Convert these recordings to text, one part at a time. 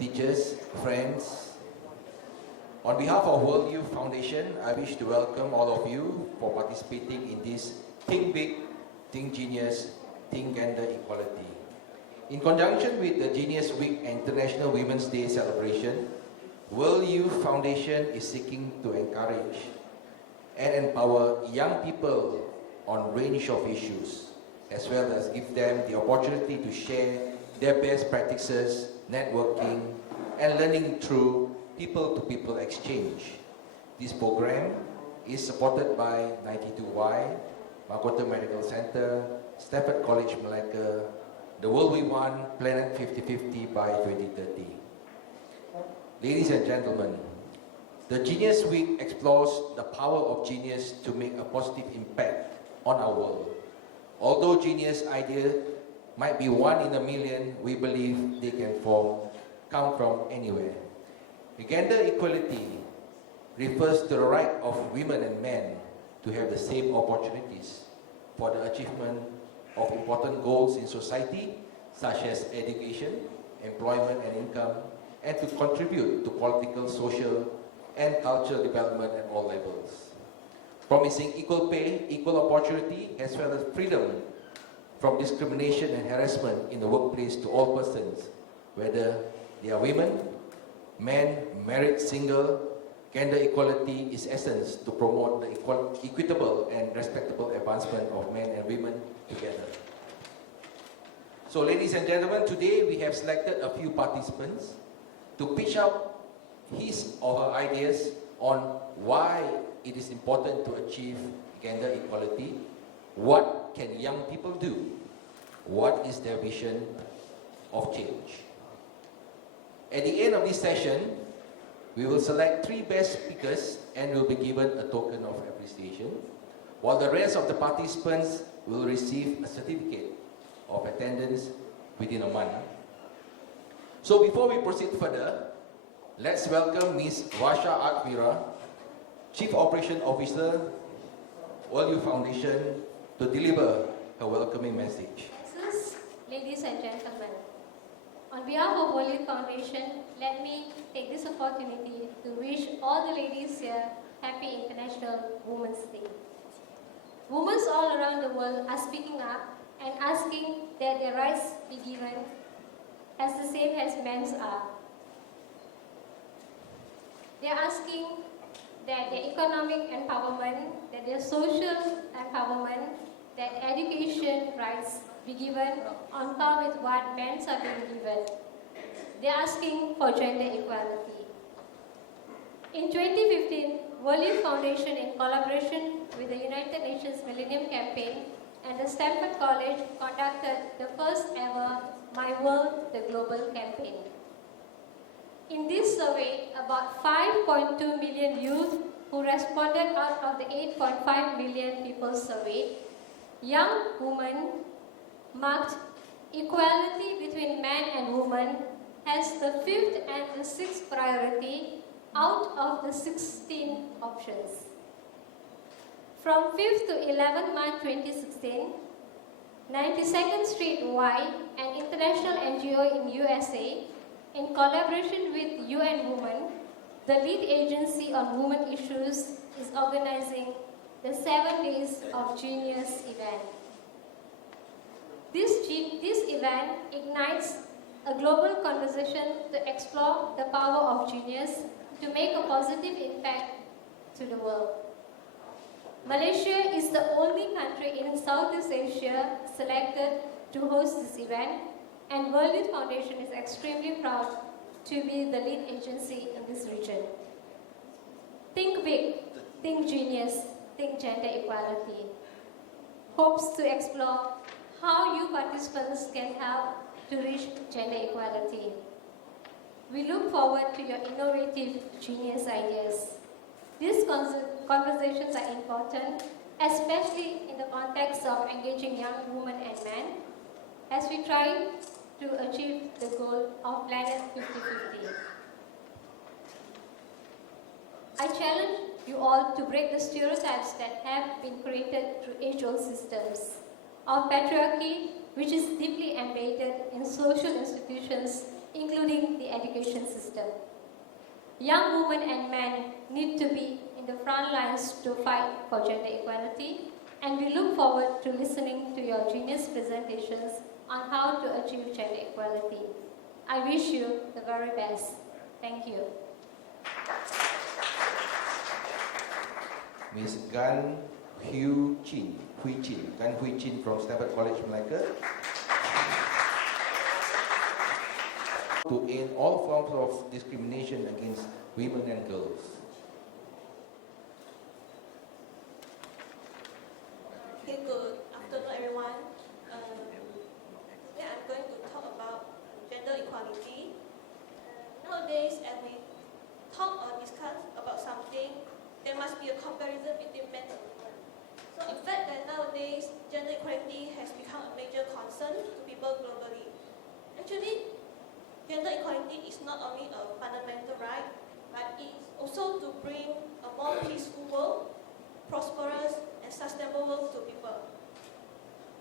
teachers, friends. On behalf of World Youth Foundation, I wish to welcome all of you for participating in this Think Big, Think Genius, Think Gender Equality. In conjunction with the Genius Week and International Women's Day celebration, World Youth Foundation is seeking to encourage and empower young people on a range of issues, as well as give them the opportunity to share their best practices, networking, and learning through people-to-people exchange. This program is supported by 92Y, Mahkota Medical Center, Stafford College Malacca, the World We Want, Planet 5050 by 2030. Ladies and gentlemen, the Genius Week explores the power of genius to make a positive impact on our world. Although genius ideas might be one in a million, we believe they can come from anywhere. Gender equality refers to the right of women and men to have the same opportunities for the achievement of important goals in society, such as education, employment and income, and to contribute to political, social, and cultural development at all levels. Promising equal pay, equal opportunity, as well as freedom from discrimination and harassment in the workplace to all persons, whether they are women, men, married, single. Gender equality is essence to promote the equitable and respectable advancement of men and women together. So, ladies and gentlemen, today we have selected a few participants to pitch out his or her ideas on why it is important to achieve gender equality. What can young people do? What is their vision of change? At the end of this session, we will select 3 best speakers and will be given a token of appreciation, while the rest of the participants will receive a certificate of attendance within a month. So before we proceed further, let's welcome Ms. Rasha Akvira, Chief Operation Officer, World Youth Foundation, to deliver her welcoming message. Ladies and gentlemen, on behalf of World Youth Foundation, let me take this opportunity to wish all the ladies here Happy International Women's Day. Women all around the world are speaking up and asking that their rights be given as the same as men's are. They are asking that their economic empowerment, that their social empowerment, that education rights be given on par with what men are being given. They are asking for gender equality. In 2015, World Youth Foundation, in collaboration with the United Nations Millennium Campaign and the Stanford College, conducted the first ever My World, the Global campaign. In this survey, about 5.2 million youth who responded out of the 8.5 million people surveyed, young women marked equality between men and women as the 5th and the 6th priority out of the 16 options. From 5th to 11th March 2016, 92nd Street Y, an international NGO in USA, in collaboration with UN Women, the lead agency on women issues, is organizing the 7 Days of Genius event. This event ignites a global conversation to explore the power of genius to make a positive impact to the world. Malaysia is the only country in Southeast Asia selected to host this event, and World Youth Foundation is extremely proud to be the lead agency in this region. Think big, think genius, think gender equality. Hopes to explore how you participants can help to reach gender equality. We look forward to your innovative genius ideas. These conversations are important, especially in the context of engaging young women and men, as we try to achieve the goal of Planet 5050. I challenge you all to break the stereotypes that have been created through age-old systems of patriarchy, which is deeply embedded in social institutions, including the the education system. Young women and men need to be in the front lines to fight for gender equality, and we look forward to listening to your genius presentations on how to achieve gender equality. I wish you the very best. Thank you. Ms. Gan Hui Chin from Stanford College, Malacca. To end all forms of discrimination against women and girls. Okay, good afternoon, everyone. Today I'm going to talk about gender equality. Nowadays, as we talk or discuss about something, there must be a comparison between men and women. So, in fact, that nowadays gender equality has become a major concern to people globally. Actually, gender equality is not only a fundamental right, but it is also to bring a more peaceful world, prosperous and sustainable world to people.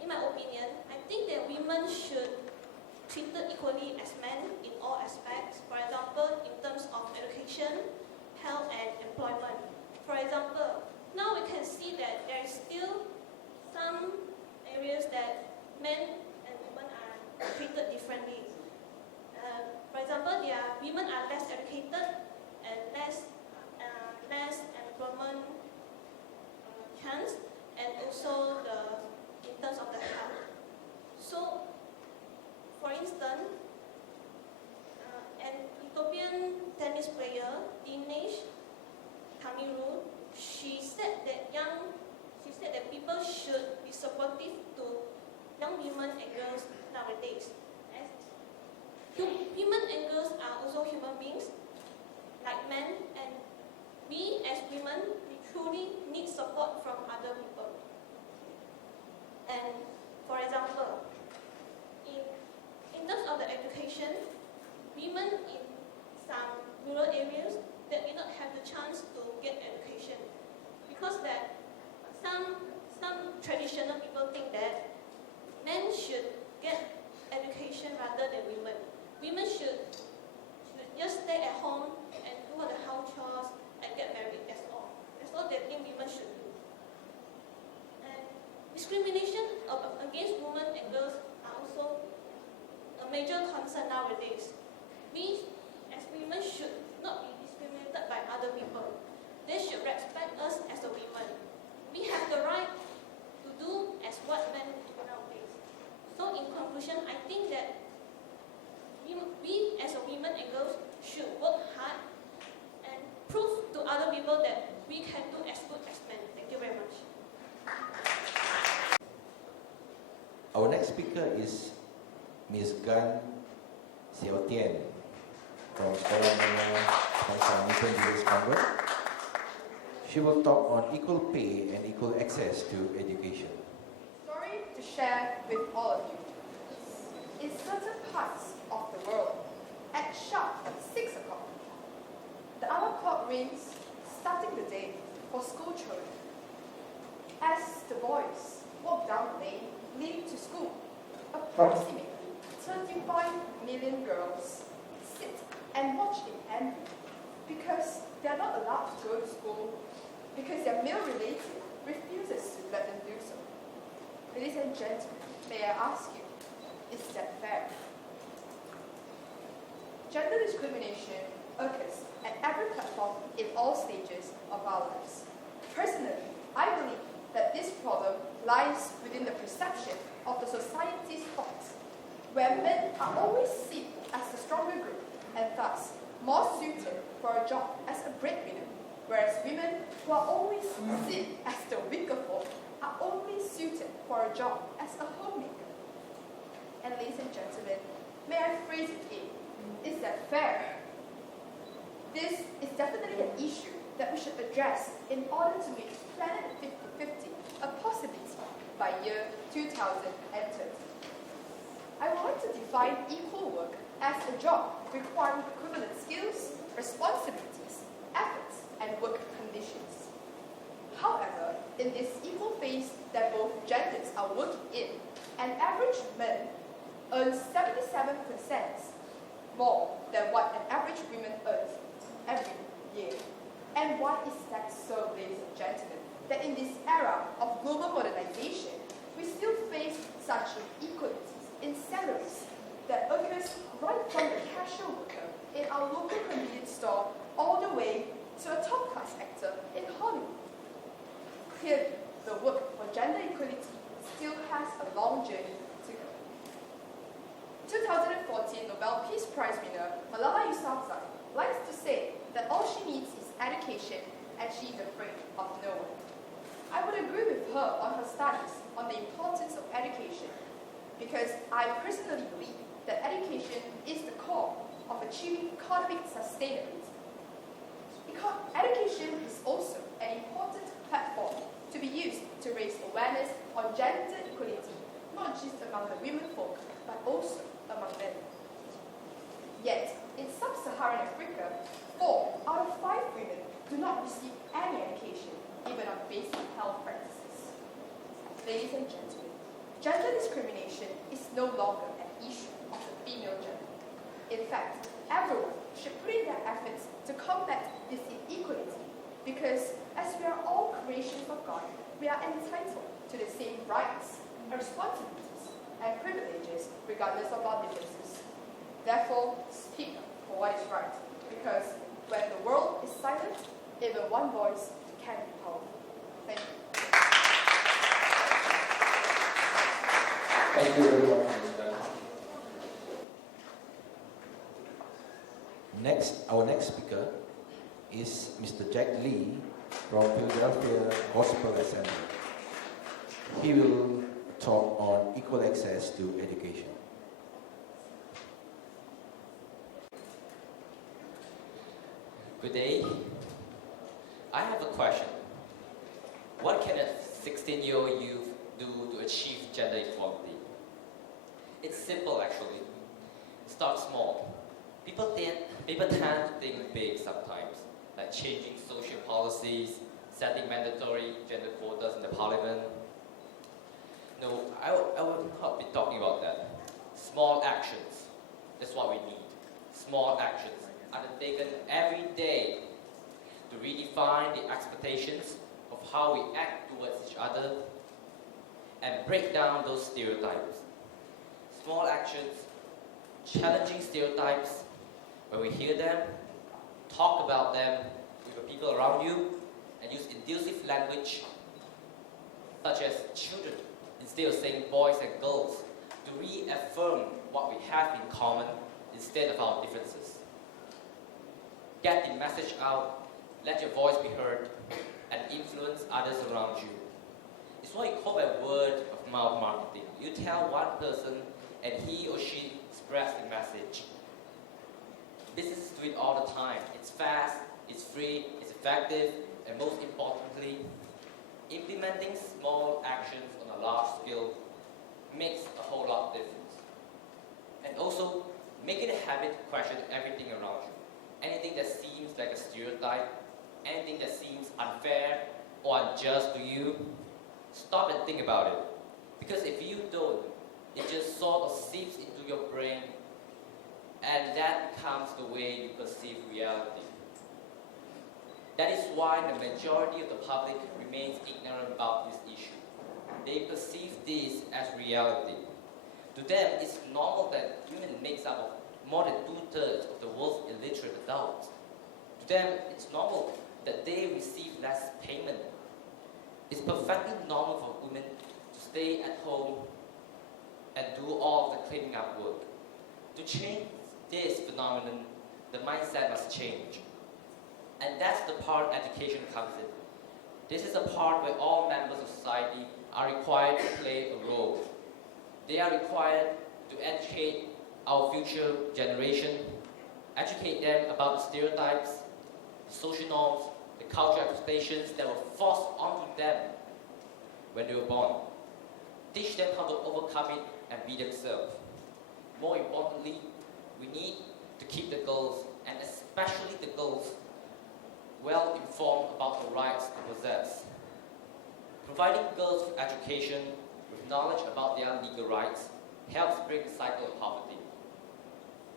In my opinion, I think that women should be treated equally as men in all aspects. For example, in terms of education, health and employment. For example, now we can see that there is still some areas that men and women are treated differently. For example, women are less educated and less employment chance, and also in terms of the health. So, for instance, an Ethiopian tennis player, Dinesh Kamirul, she said that people should be supportive to young women and girls nowadays. Women and girls are also human beings, like men, and we as women, we truly need support from other people. And for example, in terms of the education, women in some rural areas that did not have the chance to get education, because that some traditional people think that men should get education rather than women. Women should just stay at home and do all the house chores and get married. That's all. That's all they think women should do. And discrimination against women and girls are also a major concern nowadays. We, as women, should not be discriminated by other people. They should respect us as a women. We have the right to do as what men do nowadays. So in conclusion, I think that we as a women and girls should work hard and prove to other people that we can do as good as men. Thank you very much. Our next speaker is Ms. Gan Xiao Tian from Sekolah Menengah Bangsa Mission Business Convent. She will talk on equal pay and equal access to education. Story to share with all of you. In certain parts of the world, at sharp 6 o'clock, the alarm clock rings, starting the day for school children. As the boys walk down the lane leading to school, approximately 35 million girls sit and watch in envy because they are not allowed to go to school because their male relative refuses to let them do so. Ladies and gentlemen, may I ask you, is that fair? Gender discrimination occurs at every platform in all stages of our lives. Personally, I believe that this problem lies within the perception of the society's thoughts, where men are always seen as the stronger group and thus more suited for a job as a breadwinner, whereas women who are always seen as the weaker folk are only suited for a job as a homemaker. And ladies and gentlemen, may I phrase it in, is that fair? This is definitely an issue that we should address in order to make Planet 50/50 a possibility by year 2030. I would like to define equal work as a job requiring equivalent skills, responsibilities, efforts, and work conditions. However, in this equal phase that both genders are working in, an average man earns 77% more than what an average woman earns every year. And why is that so, ladies and gentlemen, that in this era of global modernization, we still face such inequalities in salaries that occurs right from the cashier worker in our local convenience store all the way to a top-class actor in Hollywood? Clearly, the work for gender equality still has a long journey to go. 2014 Nobel Peace Prize winner Malala Yousafzai likes to say that all she needs is education and she is afraid of no one. I would agree with her on her studies on the importance of education because I personally believe that education is the core of achieving economic sustainability. Education is also an important platform to be used to raise awareness on gender equality, not just among the women folk, but also among men. Yet, in sub-Saharan Africa, 4 out of 5 women do not receive any education, even on basic health practices. Ladies and gentlemen, gender discrimination is no longer an issue of the female gender. In fact, everyone should put in their efforts to combat this inequality because as we are all creations of God, we are entitled to the same rights, responsibilities, and privileges regardless of our differences. Therefore, speak for what is right, because when the world is silent, even one voice can be powerful. Thank you. Thank you very much, Mr. Next, our next speaker is Mr. Jack Lee from Philadelphia Gospel Assembly. He will talk on equal access to education. Good day. I have a question. What can a 16-year-old youth do to achieve gender equality? It's simple, actually. Start small. People tend to think big sometimes, like changing social policies, setting mandatory gender quotas in the parliament. No, I will not be talking about that. Small actions. That's what we need. Small actions undertaken every day to redefine the expectations of how we act towards each other and break down those stereotypes. Small actions, challenging stereotypes, when we hear them, talk about them with the people around you, and use inclusive language such as children instead of saying boys and girls to reaffirm what we have in common instead of our differences. Get the message out, let your voice be heard, and influence others around you. It's what you call a word of mouth marketing. You tell one person and he or she spreads the message. Businesses do it all the time. It's fast, it's free, it's effective, and most importantly, implementing small actions on a large scale makes a whole lot of difference. And also, make it a habit to question everything around you. Anything that seems like a stereotype, anything that seems unfair or unjust to you, stop and think about it. Because if you don't, it just sort of seeps into your brain, and that becomes the way you perceive reality. That is why the majority of the public remains ignorant about this issue. They perceive this as reality. To them, it's normal that women makes up more than 2/3 of the world's illiterate adults. To them, it's normal that they receive less payment. It's perfectly normal for women to stay at home and do all of the cleaning up work. To change this phenomenon, the mindset must change. And that's the part education comes in. This is a part where all members of society are required to play a role. They are required to educate our future generation, educate them about the stereotypes, the social norms, the cultural expectations that were forced onto them when they were born. Teach them how to overcome it and be themselves. More importantly, we need to keep the girls, and especially the girls, well informed about the rights they possess. Providing girls with education, with knowledge about their legal rights, helps break the cycle of poverty.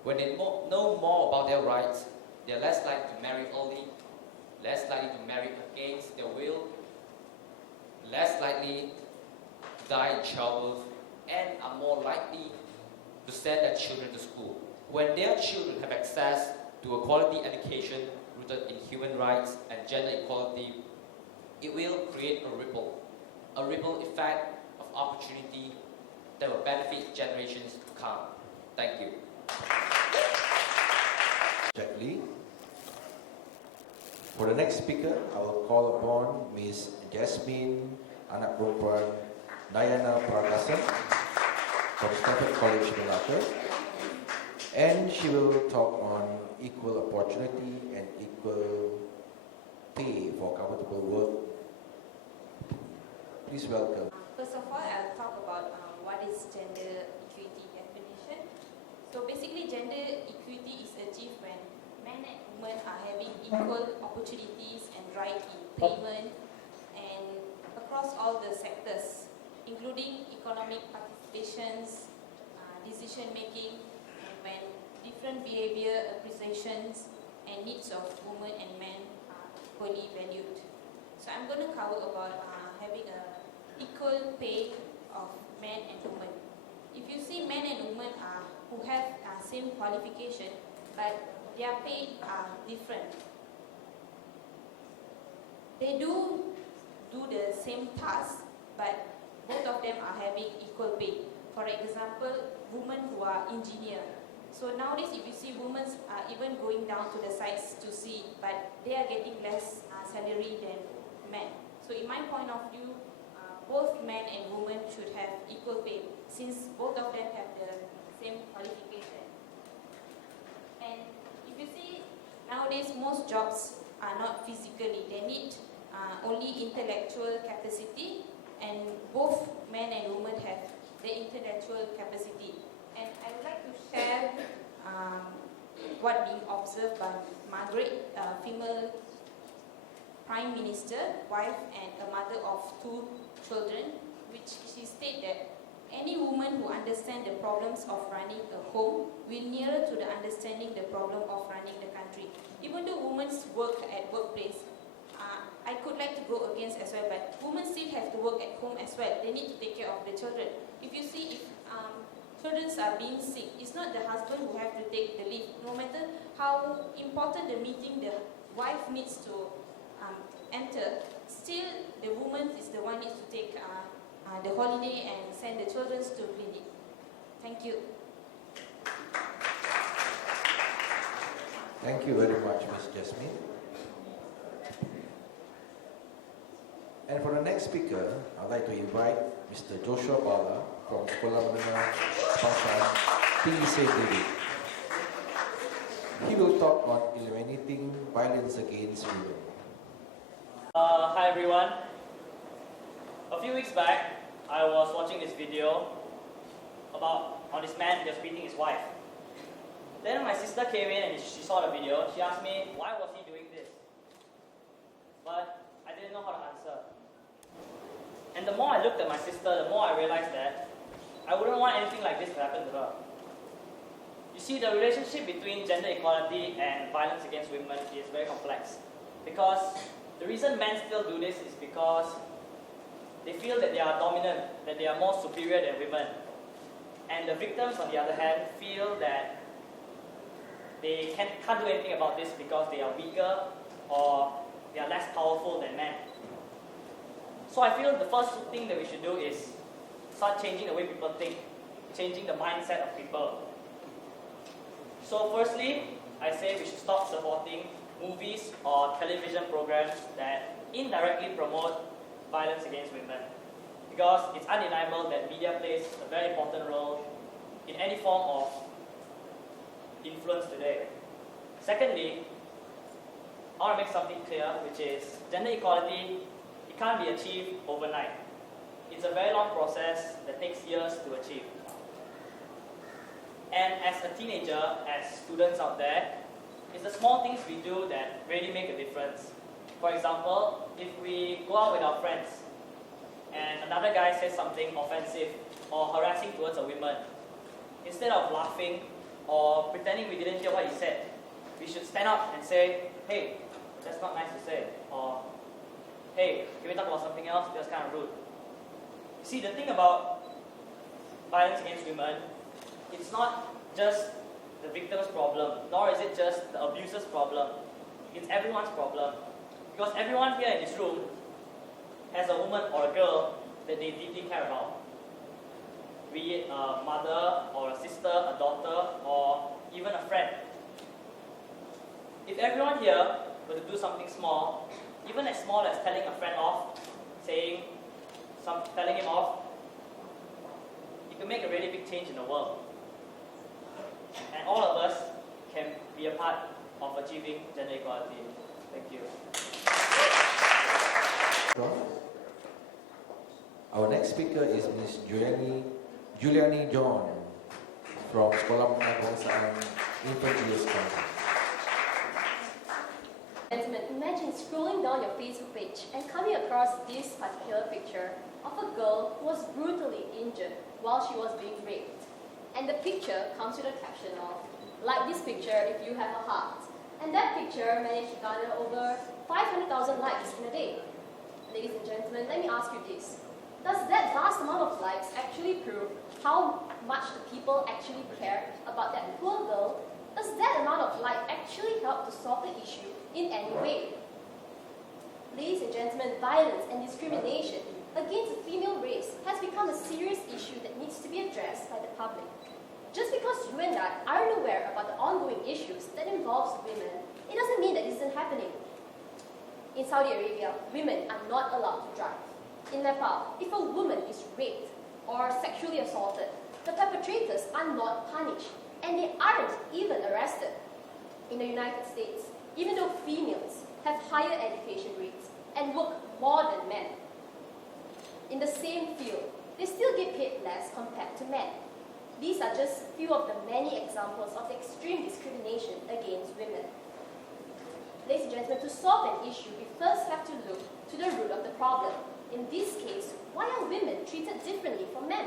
When they know more about their rights, they're less likely to marry early, less likely to marry against their will, less likely to die in childbirth, and are more likely to send their children to school. When their children have access to a quality education rooted in human rights and gender equality, it will create a ripple effect of opportunity that will benefit generations to come. Thank you. Jack Lee. For the next speaker, I will call upon Ms. Jasmine Anak Perempuan Dayana Prakasan from Stafford College, Malacca, and she will talk on equal opportunity and equal pay for comfortable work. Please welcome. First of all, I'll talk about what is gender equity definition. So basically, gender equity is achieved when men and women are having equal opportunities and right in payment and across all the sectors, including economic participations, decision making, and when different behavior appreciations and needs of women and men are equally valued. So I'm going to cover about having a equal pay of men and women. If you see men and women who have same qualification, but their pay are different. They do the same task, but both of them are having equal pay. For example, women who are engineer. So nowadays, if you see women are even going down to the sites to see, but they are getting less salary than men. So in my point of view, both men and women should have equal pay, since both of them have the same qualification. And if you see, nowadays most jobs are not physically, they need only intellectual capacity, and both men and women have the intellectual capacity. And I would like to share what being observed by Margaret, female Prime Minister, wife and a mother of 2 children, which she stated that any woman who understands the problems of running a home will nearer to the understanding the problem of running the country. Even though women's work at workplace, I could like to go against as well, but women still have to work at home as well. They need to take care of the children. If you see, if children are being sick, it's not the husband who have to take the leave. No matter how important the meeting the wife needs to enter, still the woman is the one needs to take the holiday and send the children to clinic. Thank you. Thank you very much, Ms. Jasmine. And for the next speaker, I'd like to invite Mr. Joshua Bala from Sekolah Menengah Pasar Tinggi Saint David. He will talk on eliminating violence against women. Hi everyone. A few weeks back, I was watching this video on this man just beating his wife. Then my sister came in and she saw the video. She asked me, why was he doing this? But I didn't know how to answer. And the more I looked at my sister, the more I realized that I wouldn't want anything like this to happen to her. You see, the relationship between gender equality and violence against women is very complex. Because the reason men still do this is because they feel that they are dominant, that they are more superior than women. And the victims, on the other hand, feel that they can't do anything about this because they are weaker or they are less powerful than men. So I feel the first thing that we should do is start changing the way people think, changing the mindset of people. So firstly, I say we should stop supporting movies or television programs that indirectly promote violence against women. Because it's undeniable that media plays a very important role in any form of influence today. Secondly, I want to make something clear, which is gender equality, it can't be achieved overnight. It's a very long process that takes years to achieve. And as a teenager, as students out there, it's the small things we do that really make a difference. For example, if we go out with our friends and another guy says something offensive or harassing towards a woman, instead of laughing or pretending we didn't hear what he said. We should stand up and say, hey, that's not nice to say, or hey, can we talk about something else? That's kind of rude. You see, the thing about violence against women, it's not just the victim's problem, nor is it just the abuser's problem. It's everyone's problem. Because everyone here in this room has a woman or a girl that they deeply care about. Be it a mother or a sister, a daughter, or even a friend. If everyone here were to do something small, even as small as telling a friend off, telling him off, it could make a really big change in the world. And all of us can be a part of achieving gender equality. Thank you. Our next speaker is Ms. Juliani John from Sekolah Menengah Kebangsaan Infant Jesus Christ. Gentlemen, imagine scrolling down your Facebook page and coming across this particular picture of a girl who was brutally injured while she was being raped. And the picture comes with a caption of, like this picture if you have a heart. And that picture managed to garner over 500,000 likes in a day. Ladies and gentlemen, let me ask you this. Does that vast amount of likes actually prove how much the people actually care about that poor girl? Does that amount of like actually help to solve the issue in any way? Ladies and gentlemen, violence and discrimination against the female race has become a serious issue that needs to be addressed by the public. Just because you and I aren't aware about the ongoing issues that involves women, it doesn't mean that it isn't happening. In Saudi Arabia, women are not allowed to drive. In Nepal, if a woman is raped or sexually assaulted, the perpetrators are not punished and they aren't even arrested. In the United States, even though females have higher education rates and work more than men, in the same field, they still get paid less compared to men. These are just few of the many examples of extreme discrimination against women. Ladies and gentlemen, to solve an issue, we first have to look to the root of the problem. In this case, why are women treated differently from men?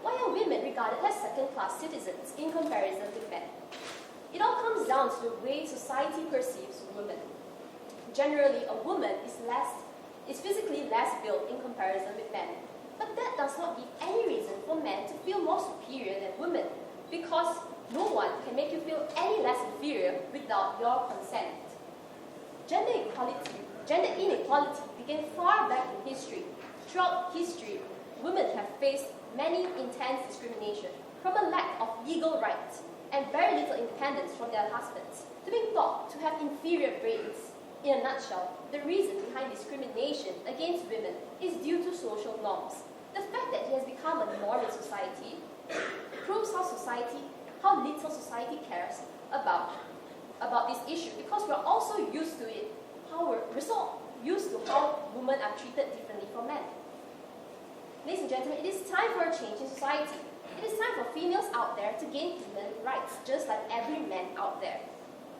Why are women regarded as second-class citizens in comparison with men? It all comes down to the way society perceives women. Generally, a woman is physically less built in comparison with men. But that does not give any reason for men to feel more superior than women, because no one can make you feel any less inferior without your consent. Gender inequality began far back in history. Throughout history, women have faced many intense discrimination, from a lack of legal rights and very little independence from their husbands, to being thought to have inferior brains. In a nutshell, the reason behind discrimination against women is due to social norms. The fact that it has become a norm in society proves how little society cares about this issue, because we're also used to it, we're so used to how women are treated differently from men. Ladies and gentlemen, it is time for a change in society. It is time for females out there to gain human rights, just like every man out there.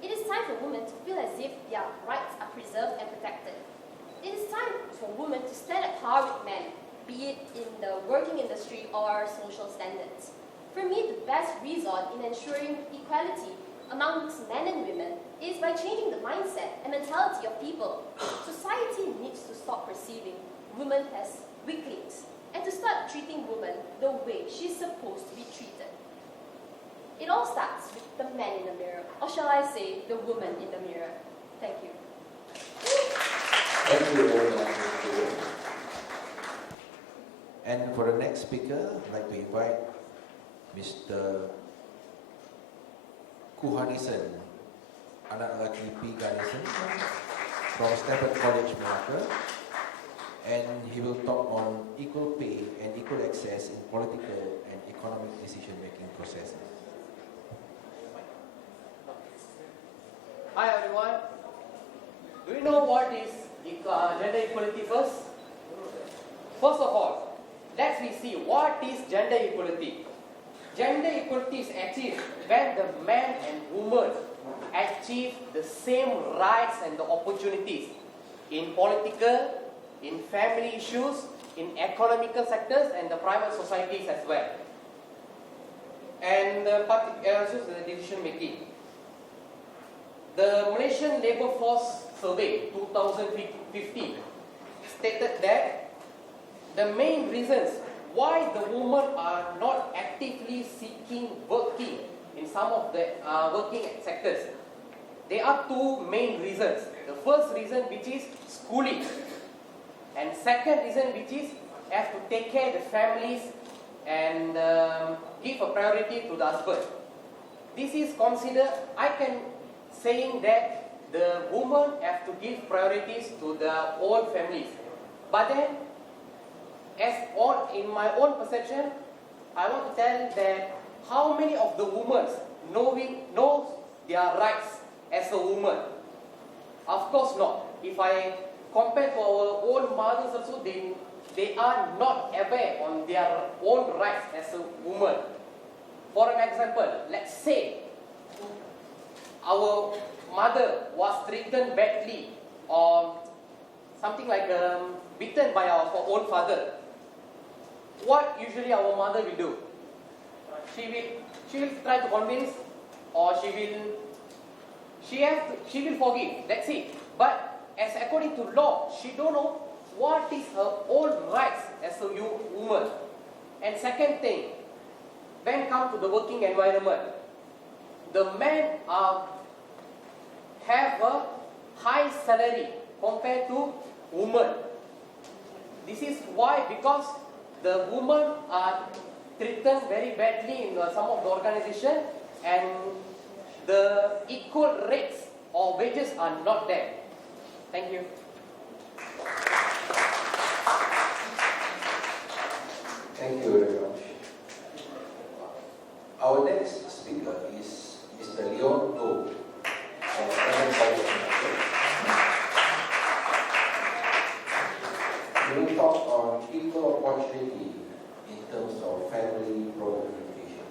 It is time for women to feel as if their rights are preserved and protected. It is time for women to stand at par with men, be it in the working industry or social standards. For me, the best resort in ensuring equality amongst men and women is by changing the mindset and mentality of people. Society needs to stop perceiving women as weaklings and to start treating women the way she's supposed to be treated. It all starts with the man in the mirror, or shall I say, the woman in the mirror. Thank you. Thank you very much, Ms. Julian. And for the next speaker, I'd like to invite Mr. Kuhanison, anak lelaki P. Ganesan from Stanford College, Melaka, and he will talk on equal pay and equal access in political and economic decision-making processes. Hi everyone. Do you know what is gender equality first? First of all, let's see what is gender equality. Gender equality is achieved when the man and woman achieve the same rights and the opportunities in political, in family issues, in economical sectors and the private societies as well. and also the decision making. The Malaysian Labour Force Survey 2015 stated that the main reasons why the women are not actively seeking working in some of the working sectors, there are two main reasons. The first reason, which is schooling, and second reason, which is have to take care of the families and give a priority to the husband. This is considered, I can saying that the women have to give priorities to their own families. But then, in my own perception, I want to tell that how many of the women knows their rights as a woman? Of course not. If I compare to our own mothers also, they are not aware on their own rights as a woman. For an example, let's say our mother was treated badly or something like beaten by our own father. What usually our mother will do? She will try to convince, or she will forgive. That's it. But as according to law, she don't know what is her own rights as a woman. And second thing, when it comes to the working environment, the men have a high salary compared to women. This is why, because the women are treated very badly in some of the organization, and the equal rates or wages are not there. Thank you. Thank you very much. Our next speaker is Mr. Leon Toh from Standard Power. He will talk on equal opportunity in terms of family pro-education.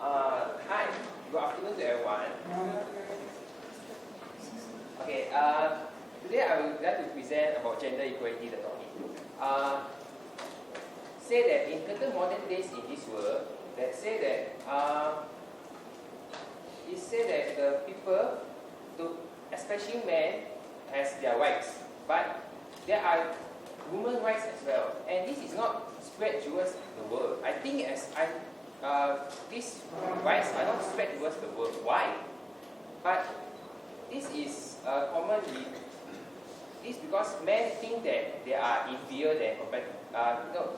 Hi, good afternoon to everyone. Okay, today I would like to present about gender equality, the topic. Say that in certain modern days in this world, that say that it say that the people, especially men, has their rights, but there are women's rights as well, and this is not spread towards the world. I think these rights are not spread towards the world. Why? But this is commonly. This because men think that they are inferior than compared.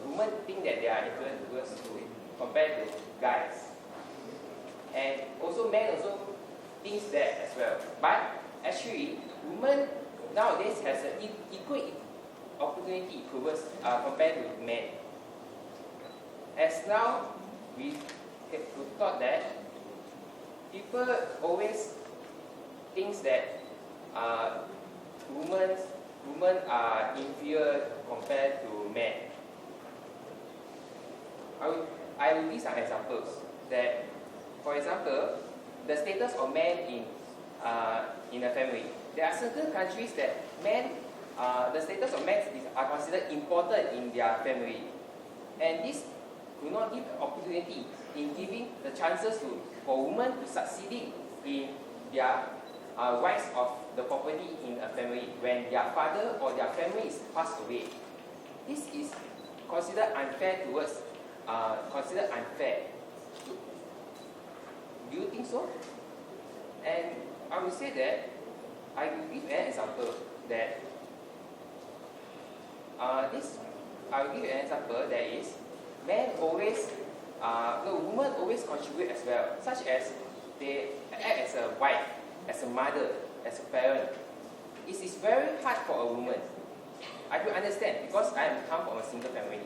Women think that they are inferior towards compared to guys, and also men also thinks that as well. But actually, women nowadays has an equal opportunity towards compared with men. As now we thought that people always thinks that women are inferior compared to men. I will give some examples. That, for example, the status of men in a family. There are certain countries that the status of men are considered important in their family, and this do not give opportunity in giving the chances for women to succeeding in their rights of the property in a family when their father or their family is passed away. This is considered unfair towards considered unfair. Do you think so? And I will say that I will give an example that I will give an example that is men always women always contribute as well, such as they act as a wife, as a mother, as a parent. It is very hard for a woman. I do understand because I come from a single family.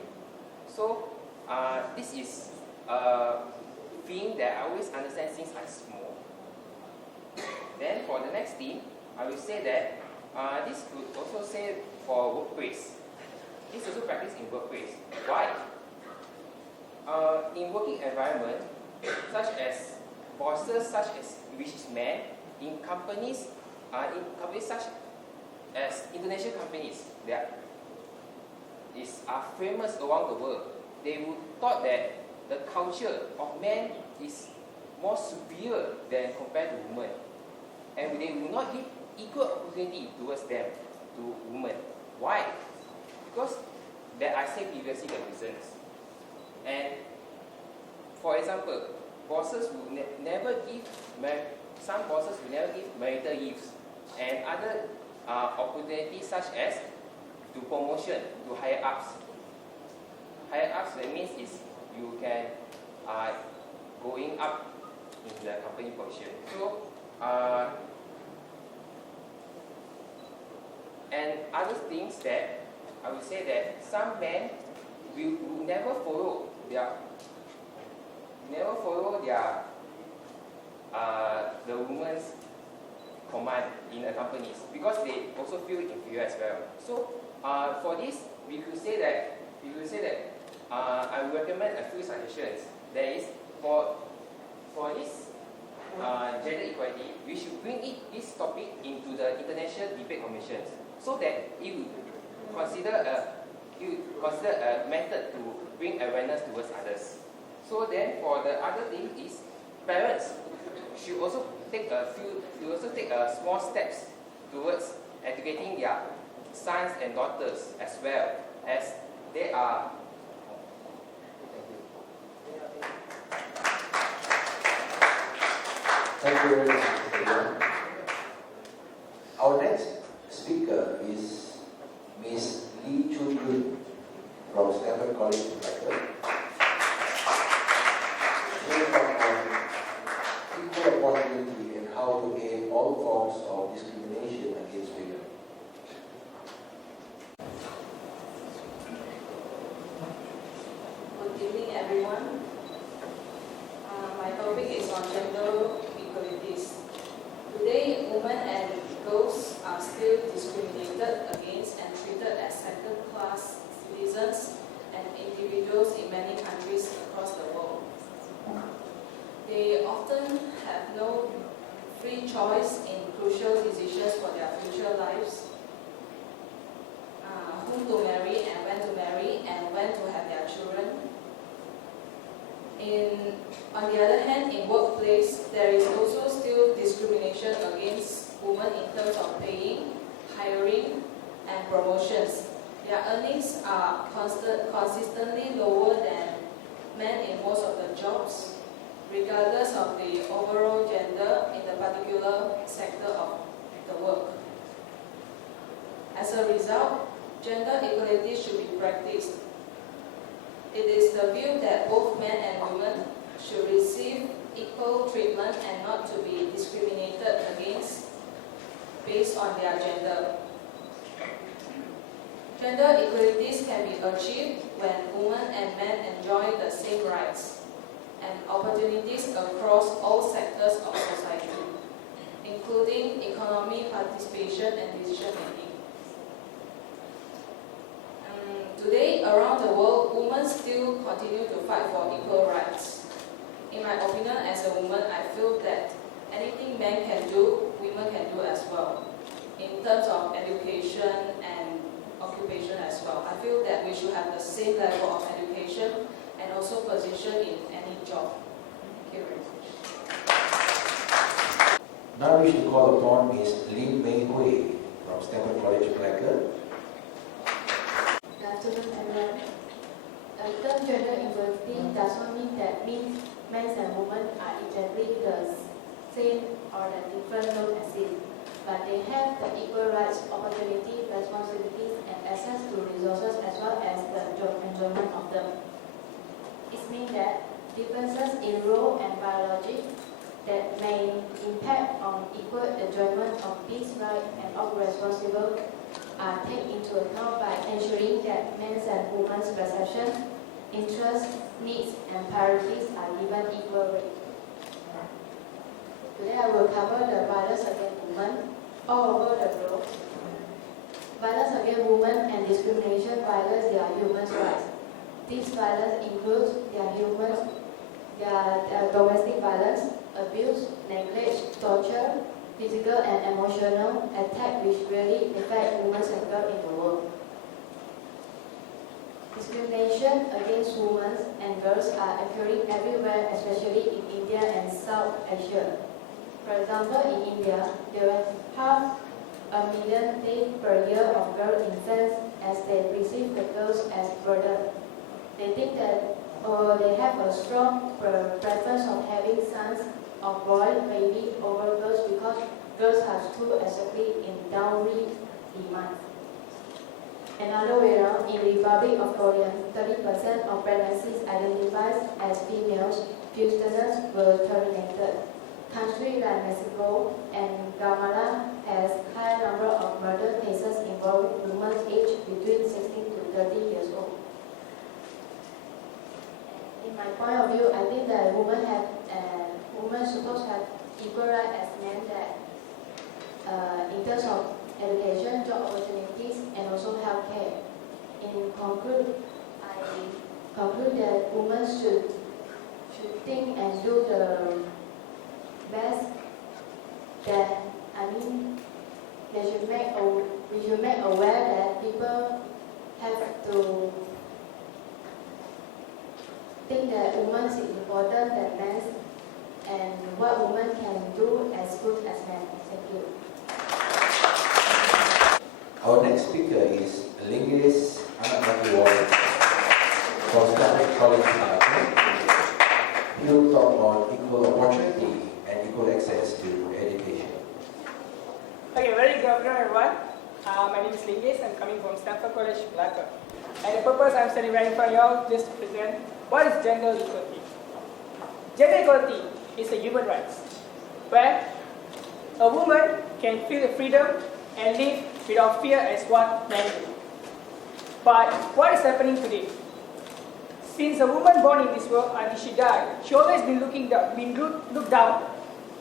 So this is a thing that I always understand since I'm small. Then for the next thing, I will say that this could also say for workplace. This also practice in workplace. Why? In working environment, such as bosses, such as which is men, in companies such as international companies that are famous around the world, they would thought that the culture of men is more superior than compared to women. And they will not give equal opportunity towards them, to women. Why? Because that I said previously the reasons. And for example, bosses will never give, some bosses will never give marital leaves and other opportunities such as to promotion to higher ups. Higher ups, that means is you can going up in the company position. So and other things that I would say that some men will never follow their the woman's command in the companies because they also feel inferior as well. So for this, we could say that I would recommend a few suggestions. That is for this gender equality, we should bring this topic into the international debate commissions so that it would consider a method to bring awareness towards others. So then, for the other thing is parents should also take small steps towards educating their sons and daughters as well as they are. Thank you very much, Mr. Young. Our next speaker is Ms. Lee Chun Yun from Stanford College, Malacca. She will talk on equal opportunity and how to end all forms of discrimination against women. Good evening, everyone. My topic is on gender equalities. Today, women and girls are still discriminated against and treated as second-class citizens and individuals in many countries across the world. They often have no free choice in crucial decisions for their future lives, whom to marry and when to have their children. On the other hand, in workplace, there is also still discrimination against women in terms of paying, hiring, and promotions. Their earnings are consistently lower than men in most of the jobs, regardless of the overall gender in the particular sector of the work. As a result, gender equality should be practiced. It is the view that both men and women should receive equal treatment and not to be discriminated against based on their gender. Gender equalities can be achieved when women and men enjoy the same rights and opportunities across all sectors of society, including economic participation and decision making. Today, around the world, women still continue to fight for equal rights. In my opinion, as a woman, I feel that anything men can do, women can do as well. In terms of education and occupation as well, I feel that we should have the same level of education and also position in any job. Thank you very much. Now we should call upon Ms. Lin Mei Hui from Stanford College, Malacca. Good afternoon, everyone. The term gender equality does not mean that men and women are exactly the same or the different don't exist, but they have the equal rights, opportunity, responsibilities, and access to resources as well as the enjoyment of them. It means that differences in role and biology that may impact on equal enjoyment of these rights and of responsibility are taken into account by ensuring that men's and women's perception, interests, needs, and priorities are given equal weight. Today I will cover the violence against women all over the globe. Violence against women and discrimination violates their human rights. This violence includes their domestic violence, abuse, neglect, torture, physical and emotional attack which really affect women's sector in the world. Discrimination against women and girls are occurring everywhere, especially in India and South Asia. For example, in India, there are 500,000 deaths per year of girl infants as they perceive the girls as burden. They think that they have a strong preference of having sons or boys maybe over girls because girls are too exactly in dowry demand. Another way around, in the Republic of Korea, 30% of pregnancies identified as females, fusions were terminated. Countries like Mexico and Guatemala has high number of murder cases involving women aged between 16 to 30 years old. In my point of view, I think that women supposed to have equal rights as men that in terms of education, job opportunities, and also healthcare. In conclude, I conclude that women should think and do the best. That we should make aware that people have to think that women is important than men, and what women can do as good as men. Thank you. Our next speaker is Linggis Anakmakiwala from Stanford College, Singapore. He will talk on equal opportunity and equal access to education. Okay, very good afternoon, everyone. My name is Linggis. I'm coming from Stanford College, Malacca. And the purpose I'm standing right in front of you all just to present what is gender equality. Gender equality is a human right where a woman can feel the freedom and live without fear as what men do. But what is happening today? Since a woman born in this world until she died, she always been looked down,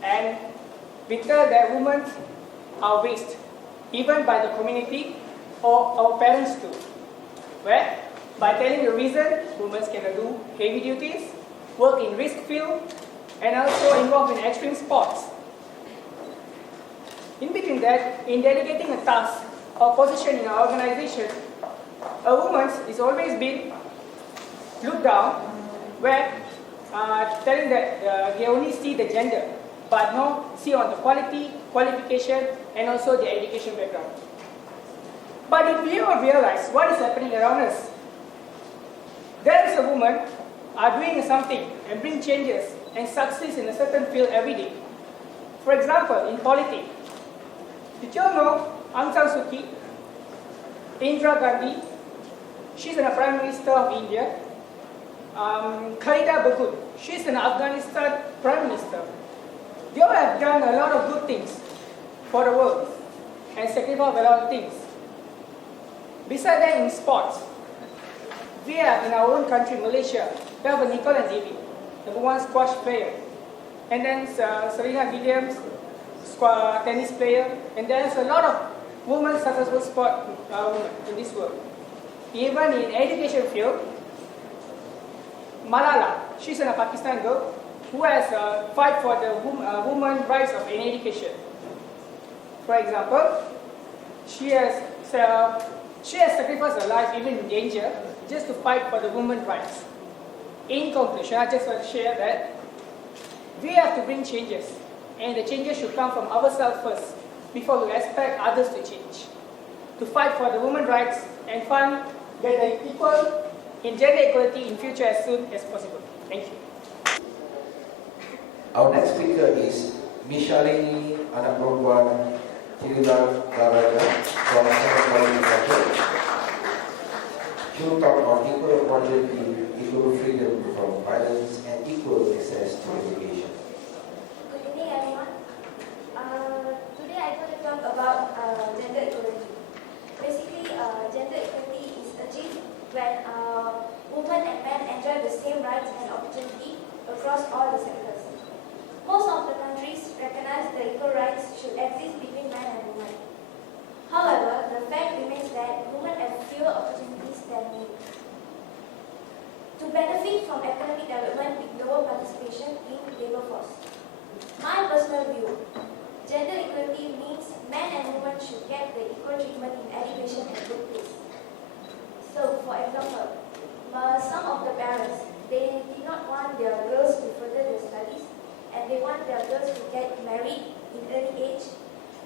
and we tell that women are waste, even by the community or our parents too. Where by telling the reason women cannot do heavy duties, work in risk field, and also involved in extreme sports. In between that, in delegating a task or position in an organization, a woman is always been looked down, where telling that they only see the gender, but not see on the quality, qualification, and also the education background. But if we all realize what is happening around us, there is a woman doing something and bring changes and succeeds in a certain field every day. For example, in politics, did you all know Aung San Suu Kyi, Indira Gandhi, she's a Prime Minister of India, Khalida Begum, she's an Afghanistan Prime Minister. They all have done a lot of good things for the world and sacrificed a lot of things. Besides that, in sports, we have in our own country, Malaysia, we have Nicolas David, #1 squash player, and then Serena Williams, tennis player, and there's a lot of women successful sport in this world. Even in education field, Malala, she's a Pakistan girl who has fight for the women rights of in education. For example, she has sacrificed her life even in danger just to fight for the women's rights. In conclusion, I just want to share that we have to bring changes, and the changes should come from ourselves first before we expect others to change. To fight for the women's rights and find that the equal in gender equality in future as soon as possible. Thank you. Our next speaker is Mishalini anak perempuan Tirila Garaga from Stanford College. She will talk on equal opportunity, equal freedom from violence, and equal access to education. Good evening, everyone. Today I want to talk about gender equality. Basically, gender equality is achieved when women and men enjoy the same rights and opportunity across all the sectors. Most of the countries recognize the equal rights should exist between men and women. However, the fact remains that women have fewer opportunities than men. To benefit from economic development with lower participation in labor force. My personal view, gender equality means men and women should get the equal treatment in education and workplace. So, for example, some of the parents, they did not want their girls to further their studies, and they want their girls to get married in early age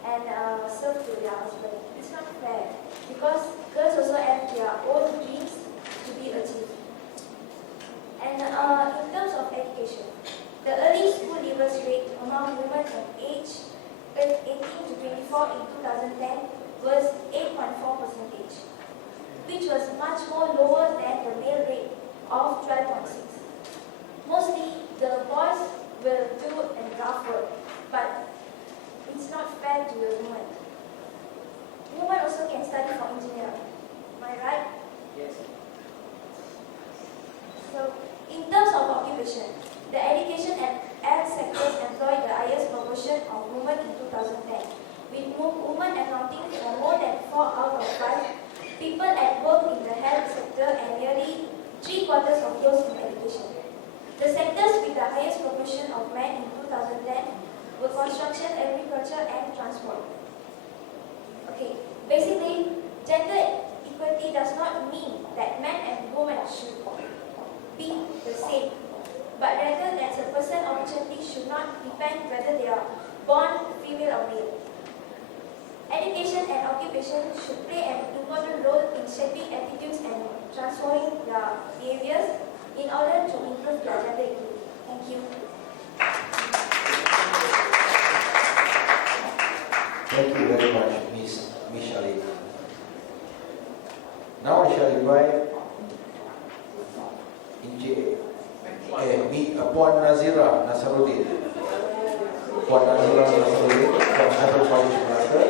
and serve to their husband. It's not fair because girls also have their own dreams to be achieved. And in terms of education, the early school leavers rate among women from age 18 to 24 in 2010 was 8.4%, which was much more lower than the male rate of 12.6. Mostly, the boys will do and rough work, but it's not fair to the women. Women also can study for engineering. Am I right? Yes. So, in terms of occupation, the education and sectors employ the highest proportion of women in 2010, with women accounting for more than 4 out of 5 people at work in the health sector and nearly 3/4 of those in education. The sectors with the highest proportion of men in 2010 were construction, agriculture, and transport. Okay, basically, gender equality does not mean that men and women should be the same, but rather that a person's opportunity should not depend whether they are born female or male. Education and occupation should play an important role in shaping attitudes and transforming their behaviors in order to improve their gender equality. Thank you. Thank you very much, Miss Ali. Now I shall invite Puan Nazira Nasaruddin. Puan Nazira Nasaruddin from Cyber College Melaka.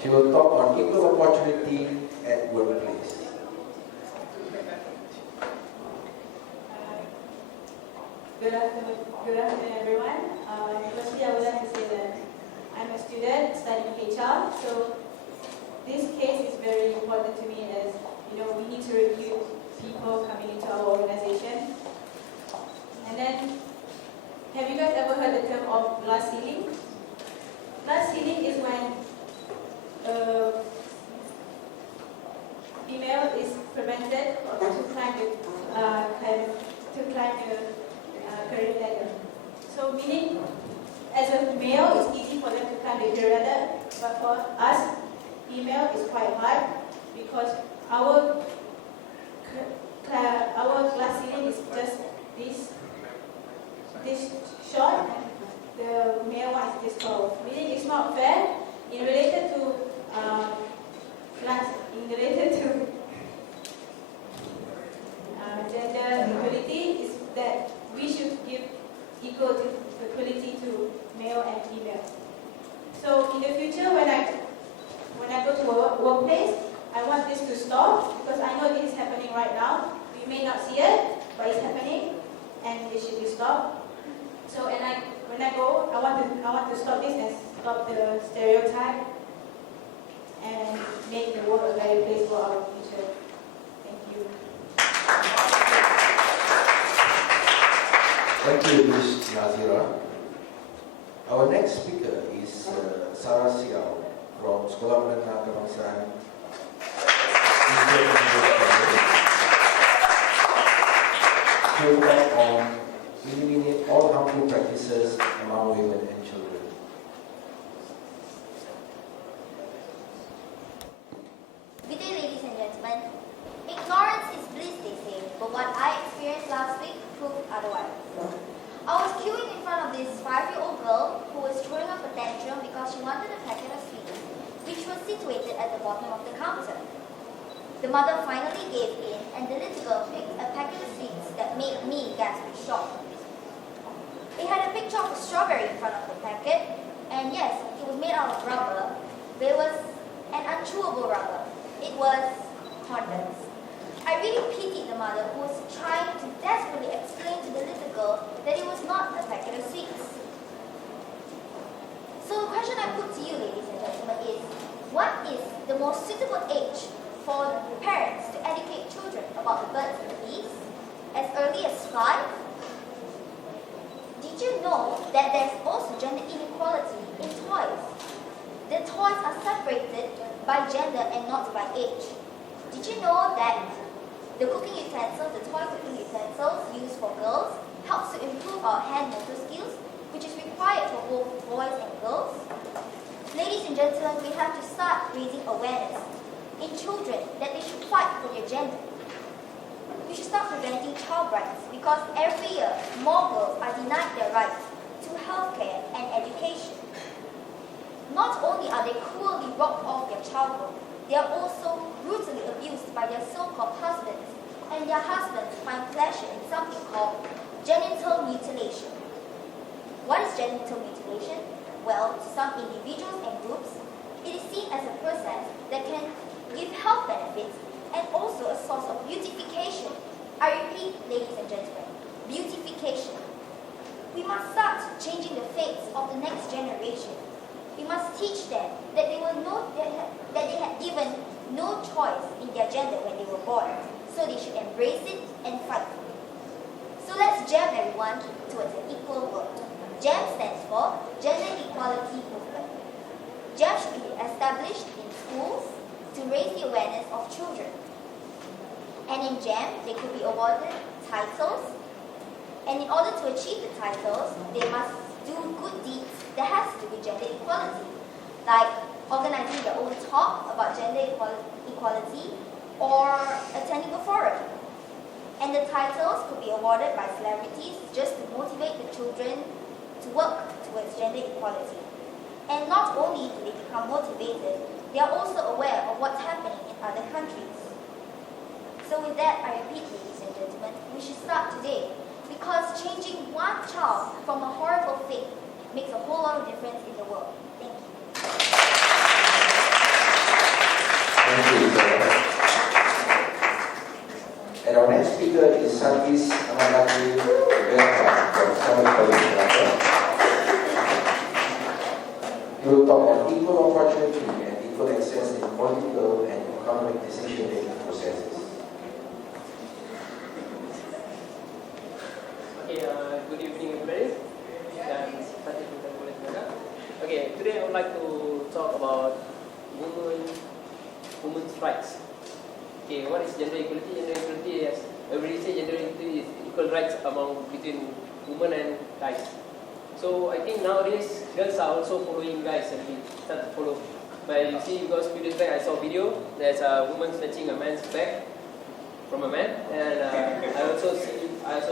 She will talk on equal opportunity at workplace. Good afternoon, everyone. Firstly, I would like to say that I'm a student studying HR, so this case is very important to me as, we need to recruit people coming into our organization. And then, have you guys ever heard the term of glass ceiling? Glass ceiling is when female is prevented to climb the career ladder. So meaning, as a male, it's easy for them to climb the career ladder, but for us, female, it's quite hard because our glass ceiling is just this short, and the male one is this tall. Meaning, it's not fair. In related to gender equality, is that we should give equal equality to male and female. So in the future, when I go to a workplace, I want this to stop because I know this is happening right now. We may not see it, but it's happening, and it should be stopped. So when I go, I want to stop this and stop the stereotype and make the world a better place for our future. Thank you. Thank you, Ms. Nazira. Our next speaker is Sarah Siao from Sekolah Menengah Kebangsaan. She will talk on eliminate all harmful practices among women and children. Good day, ladies and gentlemen. Ignorance is bliss, they say, but what I experienced last week proved otherwise. I was queuing in front of this 5-year-old girl who was throwing up a tantrum because she wanted a packet of sweets, which was situated at the bottom of the counter. The mother finally gave in, and the little girl picked a packet of sweets that made me gasp with shock. It had a picture of a strawberry in front of the packet, and yes, it was made out of rubber. There was an unchewable rubber. It was condoms. I really pitied the mother who was trying to desperately explain to the little girl that it was not a packet of sweets. So the question I put to you, ladies and gentlemen, is what is the most suitable age for parents to educate children about the birds and the bees? As early as 5? Did you know that there's also gender inequality in toys? the toys are separated by gender and not by age. Did you know that the cooking utensils, the toy cooking utensils used for girls, helps to improve our hand motor skills, which is required for both boys and girls? Ladies and gentlemen, we have to start raising awareness in children that they should fight for their gender. We should start preventing child rights because every year more girls are denied their rights to healthcare and education. Not only are they cruelly robbed of their childhood, they are also brutally abused by their so-called husbands, and their husbands find pleasure in something called genital mutilation. What is genital mutilation? Well, to some individuals and groups, it is seen as a process that can give health benefits and also a source of beautification. I repeat, ladies and gentlemen, beautification. We must start changing the fates of the next generation. We must teach them that they will know that they had given no choice in their gender when they were born, so they should embrace it and fight for it. So let's jam everyone towards an equal world. GEM stands for Gender Equality Movement. GEM should be established in schools to raise the awareness of children. And in GEM, they could be awarded titles. And in order to achieve the titles, they must do good deeds that has to do with gender equality, like organizing their own talk about gender equality or attending a forum. And the titles could be awarded by celebrities just to motivate the children to work towards gender equality. And not only do they become motivated, they are also aware of what's happening in other countries. So with that, I repeat, ladies and gentlemen, we should start today, because changing one child from a horrible fate makes a whole lot of difference in the world. Thank you. Thank you, Isabel. And our next speaker is Sarkis Amanati from Islamic College Melaka. He will talk on equal opportunity and equal access in political and economic decision-making processes. Okay, good evening, everybody. Okay, today I would like to talk about women's rights. Okay, what is gender equality? Gender equality, as everybody say, gender equality is equal rights between women and guys. So I think nowadays girls are also following guys and we start to follow. But you see, because few days back I saw a video, there's a woman snatching a man's bag from a man, and I also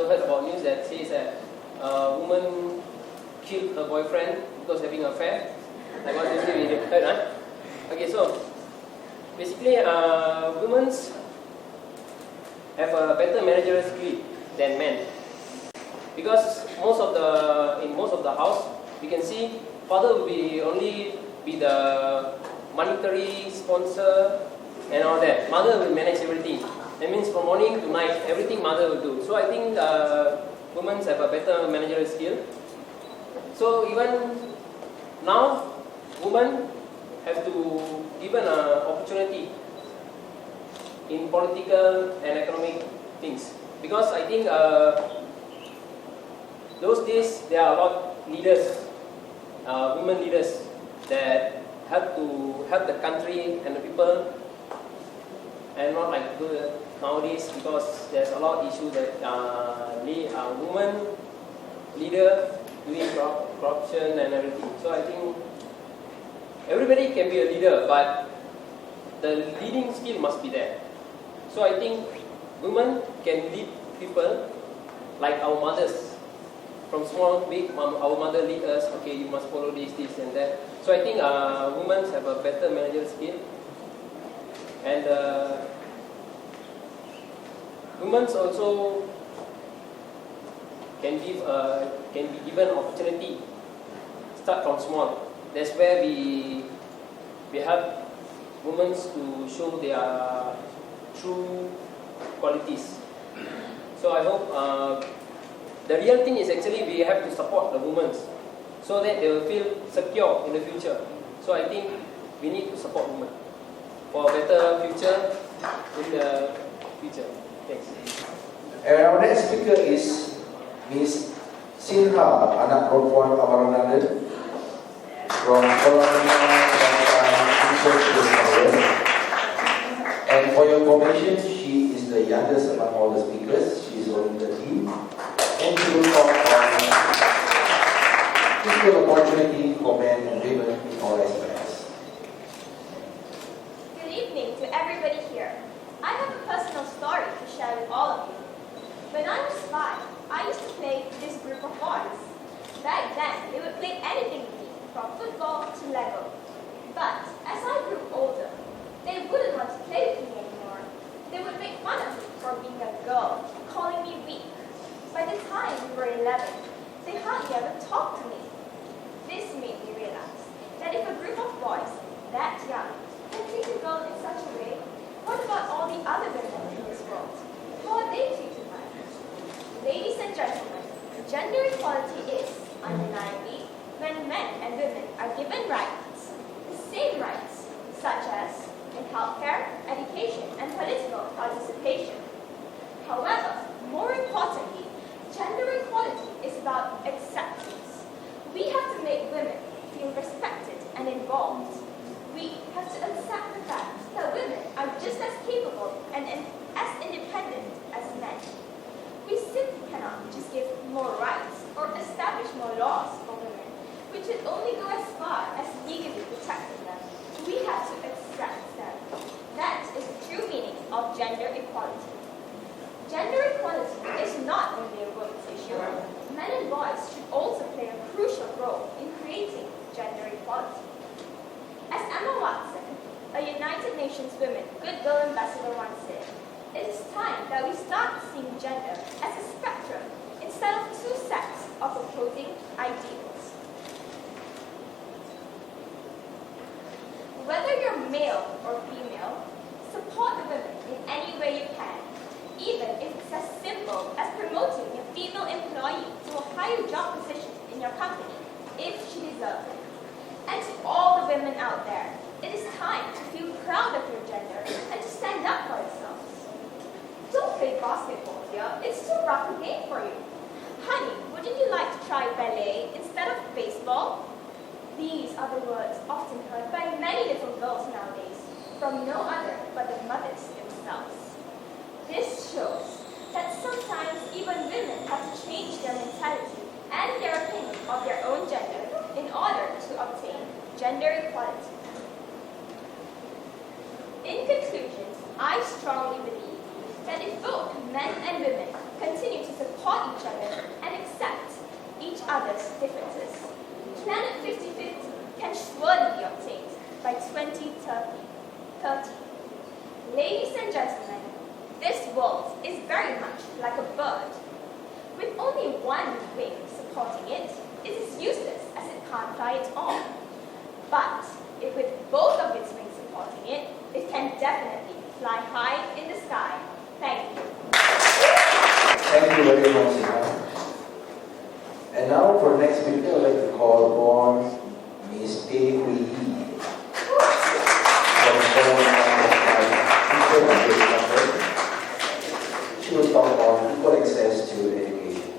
heard about news that says that a woman killed her boyfriend because having an affair. Like what you say, we heard, huh? Okay, so basically, women have a better managerial skill than men, because in most of the house, we can see father will only be the monetary sponsor and all that. Mother will manage everything. That means from morning to night, everything mother will do. So I think women have a better managerial skill. So even now, women have to given an opportunity in political and economic things. Because I think those days there are a lot of leaders, women leaders that help the country and the people, and not like nowadays, because there's a lot of issues that women leader doing corruption and everything. So I think everybody can be a leader, but the leading skill must be there. So I think women can lead people like our mothers. From small, big, our mother lead us, okay, you must follow this, and that. So I think women have a better managerial skill. And women also can be given opportunity. Start from small. That's where we help women to show their true qualities. So I hope the real thing is actually we have to support the women so that they will feel secure in the future. So I think we need to support women for a better future in the future. Thanks. And our next speaker is Miss Sinha, anak perempuan Amarananda, from Columbia Research Discovery. And for your information, she is the youngest among all the speakers. She is only 13. And she will talk on equal opportunity for men and women in all aspects. Good evening to everybody here. I have a personal story to share with all of you. When I was 5, I used to play with this group of boys. Back then, they would play anything with me, from football to Lego. But as I grew older, they wouldn't want to play with me anymore. They would make fun of me for being a girl, calling me weak. By the time we were 11, they hardly ever talked to me. This made me realize that if a group of boys that young can treat a girl in such a way, what about all the other women in this world? How are they treated like? Ladies and gentlemen, gender equality is, undeniably, when men and women are given rights, the same rights, such as in healthcare, education, and political participation. However, more importantly, gender equality is about acceptance. We have to make women feel respected and involved. We have to accept the fact that women are just as capable and as independent as men. We simply cannot just give more rights or establish more laws for women, which would only go as far as legally protecting them. We have to accept them. That is the true meaning of gender equality. Gender equality is not only a women's issue. Men and boys should also play a crucial role in creating gender equality. As Emma Watson, a United Nations Women Good Girl Ambassador once said, it is time that we start seeing gender as a spectrum instead of two sets of opposing ideals. Whether you're male or female, support the women in any way you can, even if it's as simple as promoting a female employee to a higher job position in your company, if she deserves it. And to all the women out there, it is time to feel proud of your gender and to stand up for yourselves. Don't play basketball, dear. It's too rough a game for you. Honey, wouldn't you like to try ballet instead of baseball? These are the words often heard by many little girls nowadays, from no other but the mothers themselves. This shows that sometimes even women have to change their mentality and their opinion of their own gender in order to obtain gender equality. In conclusion, I strongly believe that if both men and women continue to support each other and accept each other's differences, Planet 50/50 can surely be obtained by 2030. Ladies and gentlemen, this world is very much like a bird. With only one wing supporting it, it is useless as it can't fly at all. But if with both of its wings supporting it, it can definitely fly high in the sky. Thank you. Thank you very much, Sina. And now for the next speaker, I'd like to call upon Ms. Tay Hui Yi from She will talk on equal access to education.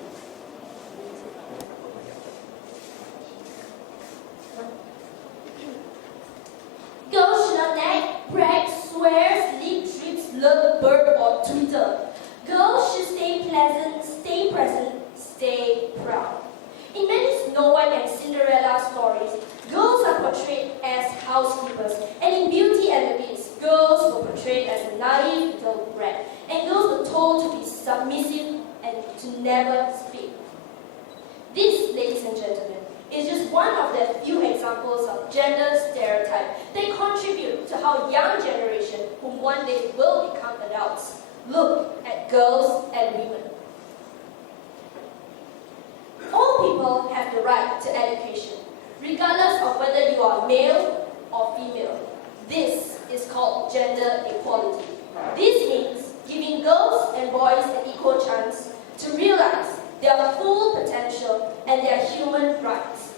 Girls should not nag, brag, swear, sleep, trips, love, burp, or Twitter. Girls should stay pleasant, stay present, stay proud. In many Snow White and Cinderella stories, girls are portrayed as housekeepers, and in Beauty and the Beast, girls were portrayed as a naive little brat, and girls were told to be submissive and to never speak. This, ladies and gentlemen, is just one of the few examples of gender stereotype that contribute to how young generation, who one day will become adults, look at girls and women. All people have the right to education, regardless of whether you are male or female. This is called gender equality. This means giving girls and boys an equal chance to realize their full potential and their human rights.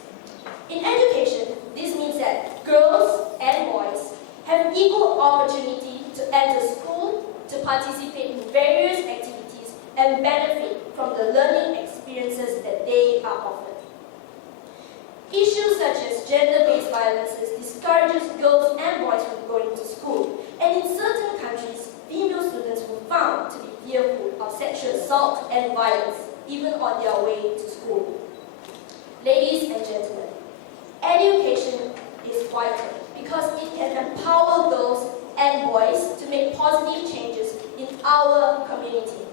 In education, this means that girls and boys have equal opportunity to enter school, to participate in various activities, and benefit from the learning experiences that they are offered. Issues such as gender-based violences discourages girls and boys from going to school, and in certain countries, female students were found to be fearful of sexual assault and violence, even on their way to school. Ladies and gentlemen, education is vital because it can empower girls and boys to make positive changes in our community.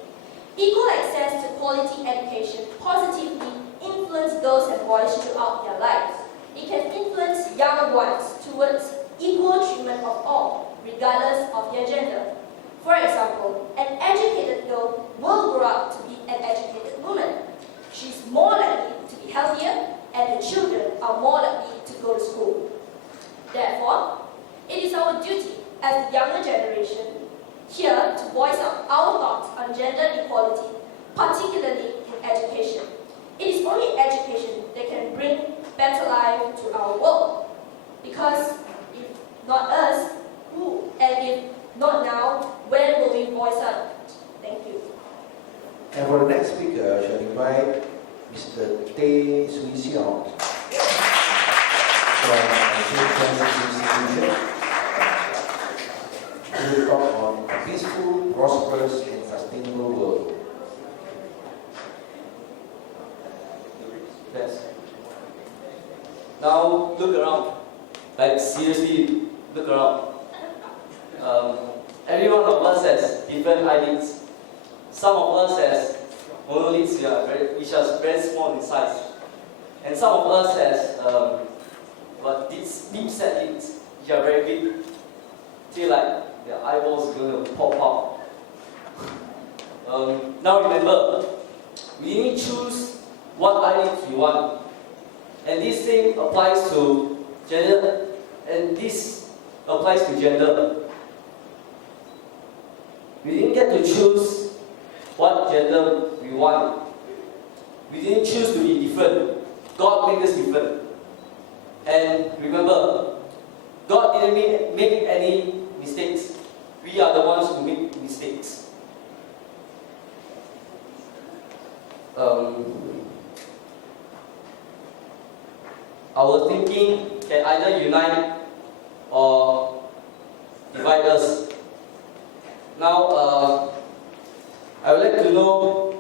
Equal access to quality education positively influences girls and boys throughout their lives. It can influence young ones towards equal treatment of all, regardless of their gender. For example, an educated girl will grow up to be an educated woman. She's more likely to be healthier, and the children are more likely to go to school. Therefore, it is our duty as the younger generation here to voice out our thoughts on gender equality, particularly in education. It is only education that can bring better life to our world. Because if not us, who? And if not now, when will we voice out? Thank you. And for the next speaker, I shall invite Mr. Tay Sui Siong from St. Francis Institution who will talk on a peaceful, prosperous, and sustainable world. Yes. Now look around. Like seriously, look around. Every one of us has different eyelids. Some of us has monolids which are very small in size. And some of us has deep set lids which are very big. Till like the eyeballs are going to pop out. Now remember, we need to choose what eyelids we want. And this thing applies to gender, and this applies to gender. We didn't get to choose what gender we want. We didn't choose to be different. God made us different. And remember, God didn't make any mistakes. We are the ones who make mistakes. Our thinking can either unite or divide us. Now, I would like to know,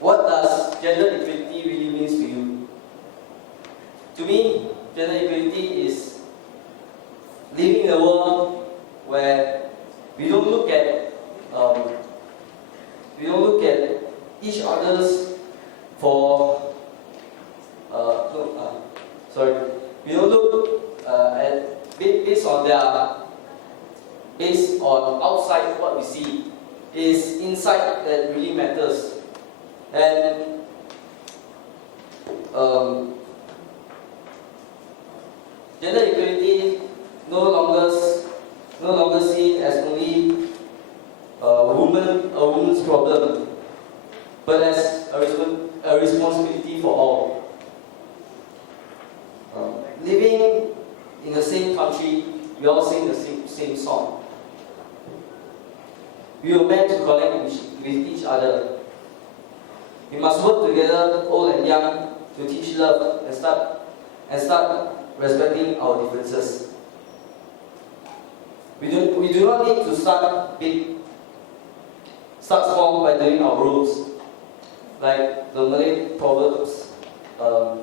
what does gender equality really means to you? To me, gender equality is living in a world where we don't look at each other's for we don't look at based on outside what we see. Is inside that really matters. And gender equality no longer seen as only a woman's problem, but as a responsibility for all. Living in the same country, we all sing the same song. We were meant to connect with each other. We must work together, old and young, to teach love and start respecting our differences. We do not need to start big. Start small by doing our rules. Like the Malay proverbs,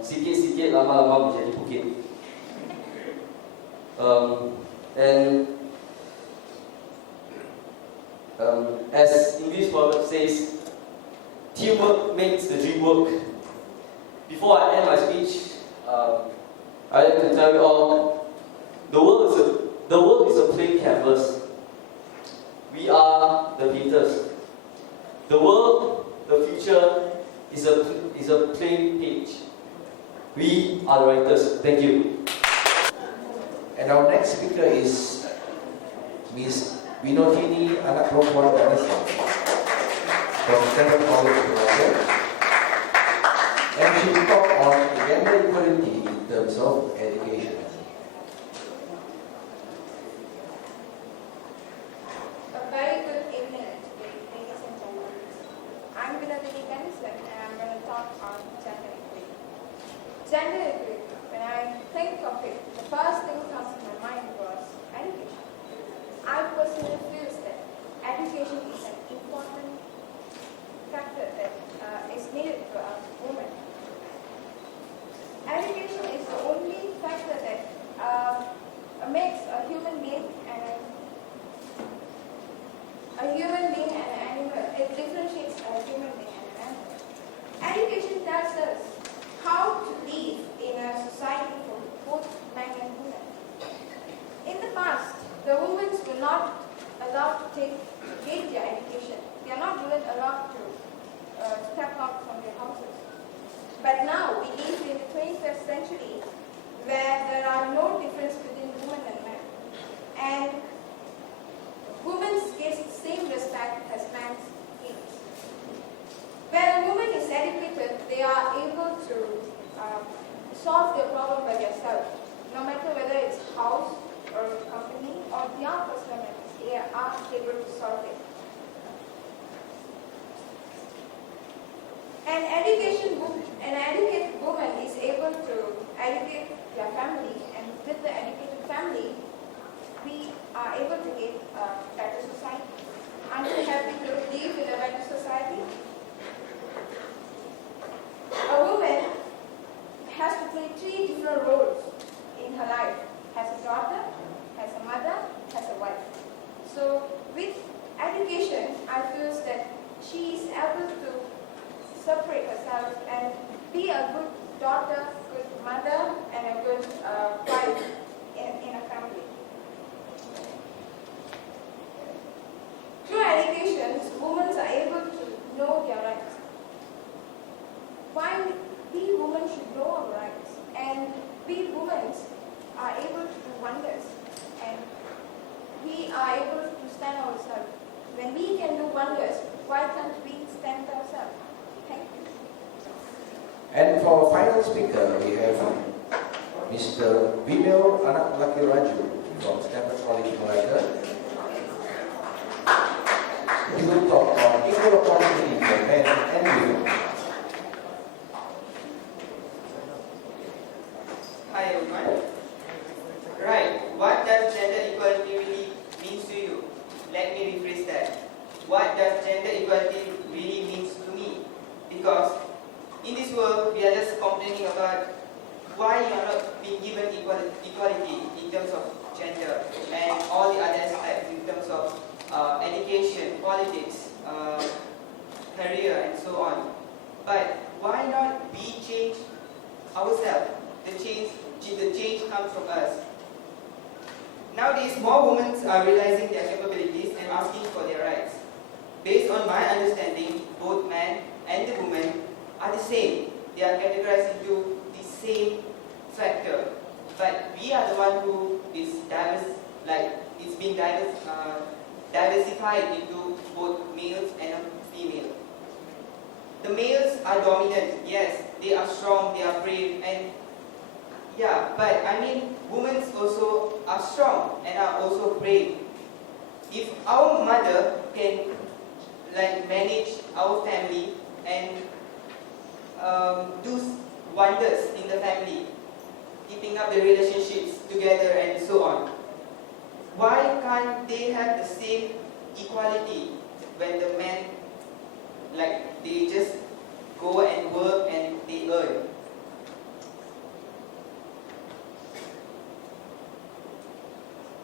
sikit-sikit lama-lama menjadi bukit. As English proverb says, teamwork makes the dream work. Before I end my speech, I'd like to tell you all, the world is a plain canvas. We are the painters. The world, the future, is a plain page. We are the writers. Thank you. And our next speaker is Miss Vinodini Anak Perempuan Ganesan from Standard College, Malaysia. And she will talk on gender equality in terms of education. A very good evening today, ladies and gentlemen. I'm Vinodini Ganesan and I'm going to talk on gender equality. Gender equality. When I think of it, the first thing that comes to my mind was education. I personally feel that education is an important factor that is needed for a woman. Education is the only factor that makes a human being and an animal. It differentiates a human being and an animal. Education tells us how to live in a society for both men and women. In the past, the women were not allowed to get their education. They are not even allowed to step out from their houses. But now we live in the 21st century where there are no difference between women and men. And women get the same respect as men get. When a woman is educated, they are able to solve their problem by themselves. No matter whether it's house or company or their personal matters, they are able to solve it. An educated woman is able to educate their family, and with the educated family, we are able to get a better society. Aren't you happy to live in a better society? A woman has to play 3 different roles in her life. As a daughter, as a mother, as a wife. So with education, I feel that she is able to separate herself and be a good daughter, good mother, and a good wife in a family. Through education, women are able to know their rights. Why we women should know our rights, and we women are able to do wonders, and we are able to stand ourselves. When we can do wonders, why can't we stand ourselves? Thank you. And for our final speaker, we have Mr. Vimeo Anaklakiraju from Stanford College, Malacca. He will talk on equal opportunity for men and women. Hi everyone. Right, what does gender equality really mean to you? Let me rephrase that. What does gender equality really mean to me? Because in this world, we are just complaining about why you are not being given equality in terms of gender and all the other aspects in terms of education, politics, career, and so on. But why not we change ourselves? The change comes from us. Nowadays, more women are realizing their capabilities and asking for their rights. Based on my understanding, both men and the women are the same. They are categorized into the same factor. But we are the one who is diverse, like it's being diversified into both males and female. The males are dominant, yes, they are strong, they are brave, and yeah, but I mean, women also are strong and are also brave. If our mother can manage our family and do wonders in the family, keeping up the relationships together and so on, why can't they have the same equality when the men, they just go and work and they earn?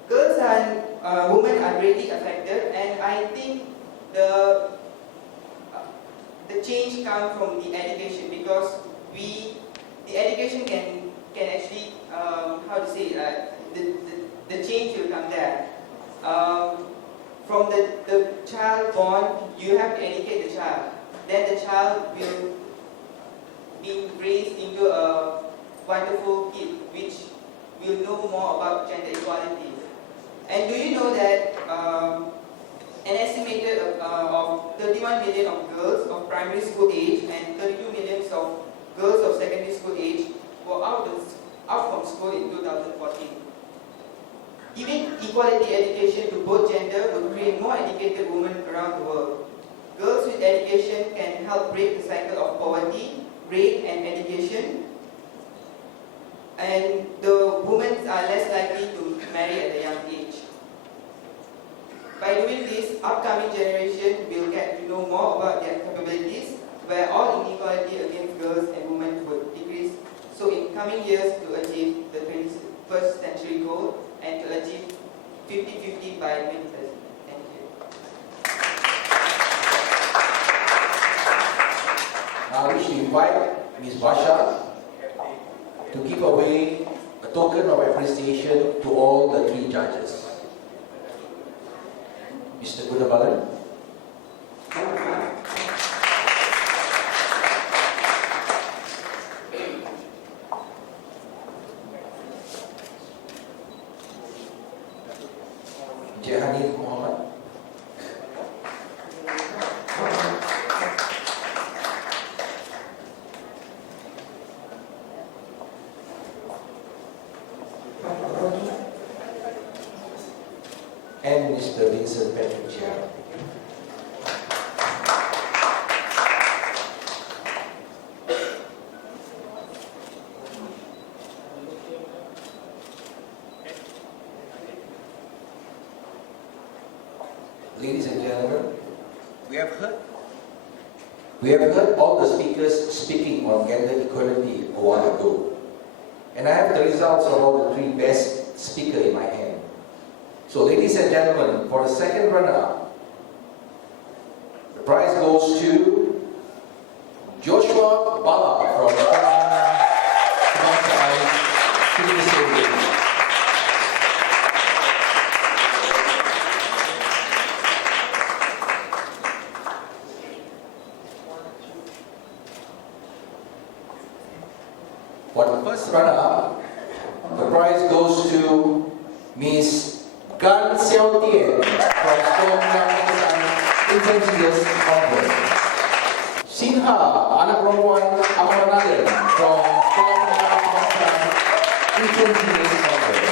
Girls and women are greatly affected, and I think the change comes from the education, because the education can actually the change will come there. From the child born, you have to educate the child. Then the child will be raised into a wonderful kid, which will know more about gender equality. And do you know that an estimated of 31 million of girls of primary school age and 32 million of girls of secondary school age were out from school in 2014. Giving equality education to both gender would create more educated women around the world. Girls with education can help break the cycle of poverty, rape, and education. and the women are less likely to marry at a young age. By doing this, upcoming generation will get to know more about their capabilities, where all inequality against girls and women would decrease. So in coming years, to achieve the 21st century goal and to achieve 50-50 by 2030. Thank you. Now I wish to invite Ms. Basha to give away a token of appreciation to all the 3 judges. Mr. Gudabalan. Jahanir Muhammad. And Mr. Vincent Patrick Chia. Ladies and gentlemen, we have heard all the speakers speaking on gender equality a while ago. And I have the results of all the 3 best speakers in my hand. So ladies and gentlemen, for the second runner-up, the prize goes to Joshua Bala from For the first runner-up, the prize goes to Miss Gan Xiao Tian from Sekolah Intensitas Convent. Sinha, anak perempuan Amaranagan from Sekolah Intensitas Convent.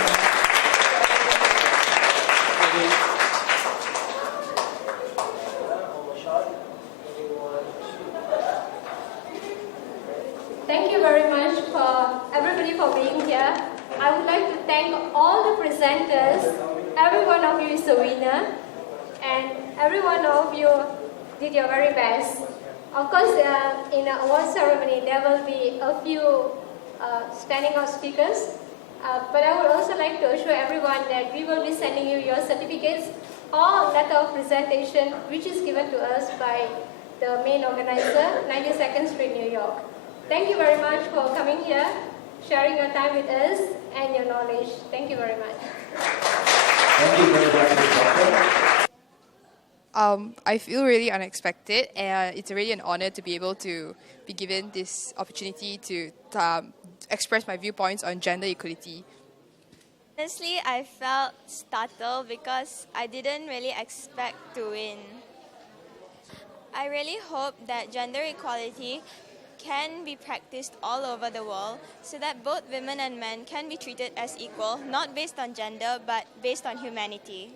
Thank you very much for everybody for being here. I would like to thank all the presenters. Every one of you is a winner, and every one of you did your very best. Of course, in the award ceremony, there will be a few standing out speakers, but I would also like to assure everyone that we will be sending you your certificates or letter of presentation, which is given to us by the main organizer, 92nd Street, New York. Thank you very much for coming here, sharing your time with us and your knowledge. Thank you very much. Thank you very much, Dr. I feel really unexpected, and it's really an honor to be able to be given this opportunity to express my viewpoints on gender equality. Honestly, I felt startled because I didn't really expect to win. I really hope that gender equality can be practiced all over the world so that both women and men can be treated as equal, not based on gender, but based on humanity.